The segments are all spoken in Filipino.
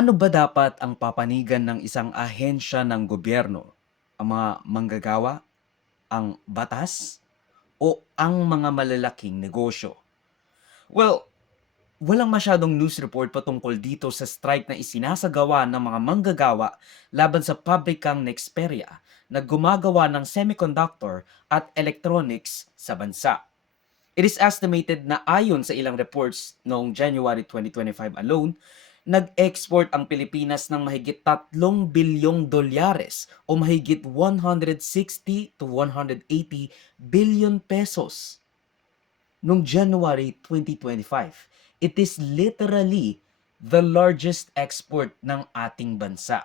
Ano ba dapat ang papanigan ng isang ahensya ng gobyerno? Ang mga manggagawa, ang batas, o ang mga malalaking negosyo? Well, walang masyadong news report patungkol dito sa strike na isinasagawa ng mga manggagawa laban sa pabrikang Nexperia na gumagawa ng semiconductor at electronics sa bansa. It is estimated na ayon sa ilang reports noong January 2025 alone, nag-export ang Pilipinas ng mahigit 3 bilyong dolyares o mahigit 160 to 180 billion pesos noong January 2025. It is literally the largest export ng ating bansa.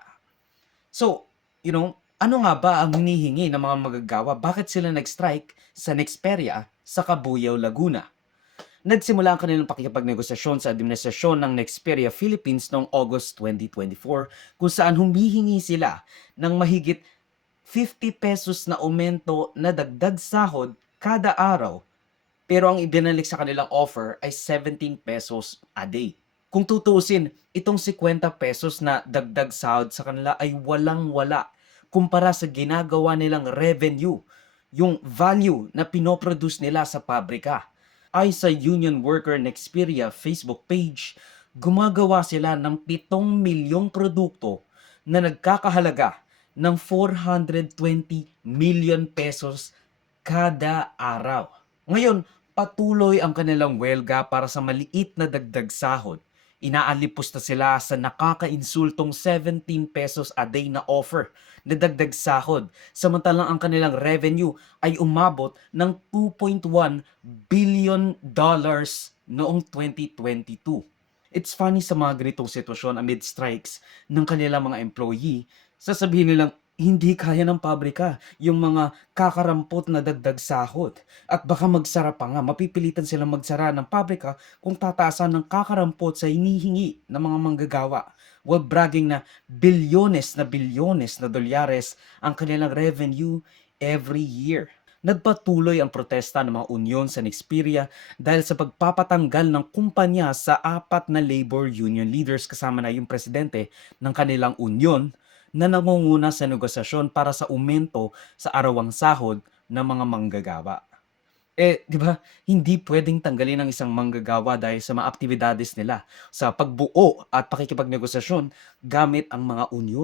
So, ano nga ba ang hinihingi ng mga magagawa? Bakit sila nag-strike sa Nexperia sa Cabuyao, Laguna? Nagsimula ang kanilang pakikipagnegosasyon sa administrasyon ng Nexperia Philippines noong August 2024 kung saan humihingi sila ng mahigit 50 pesos na aumento na dagdag sahod kada araw, pero ang ibinalik sa kanilang offer ay 17 pesos a day. Kung tutuusin, itong 50 pesos na dagdag sahod sa kanila ay walang-wala kumpara sa ginagawa nilang revenue, yung value na pinoproduce nila sa pabrika. Ay sa Union Worker Nexperia Facebook page, gumagawa sila ng 7 milyong produkto na nagkakahalaga ng 420 million pesos kada araw. Ngayon, patuloy ang kanilang welga para sa maliit na dagdag sahod. Inaalipusta sila sa nakakainsultong 17 pesos a day na offer na dagdag sahod, samantalang ang kanilang revenue ay umabot ng 2.1 billion dollars noong 2022. It's funny sa mga ganitong sitwasyon amid strikes ng kanilang mga employee, sasabihin nilang hindi kaya ng pabrika yung mga kakarampot na dagdag sahod. At baka magsara pa nga, mapipilitan silang magsara ng pabrika kung tataasan ng kakarampot sa hinihingi ng mga manggagawa. While bragging na bilyones na dolyares ang kanilang revenue every year. Nagpatuloy ang protesta ng mga unyon sa Nexperia dahil sa pagpapatanggal ng kumpanya sa 4 na labor union leaders kasama na yung presidente ng kanilang unyon na nangunguna sa negosasyon para sa aumento sa arawang sahod ng mga manggagawa. Di ba, hindi pwedeng tanggalin ng isang manggagawa dahil sa mga aktibidades nila sa pagbuo at pakikipagnegosasyon gamit ang mga unyon.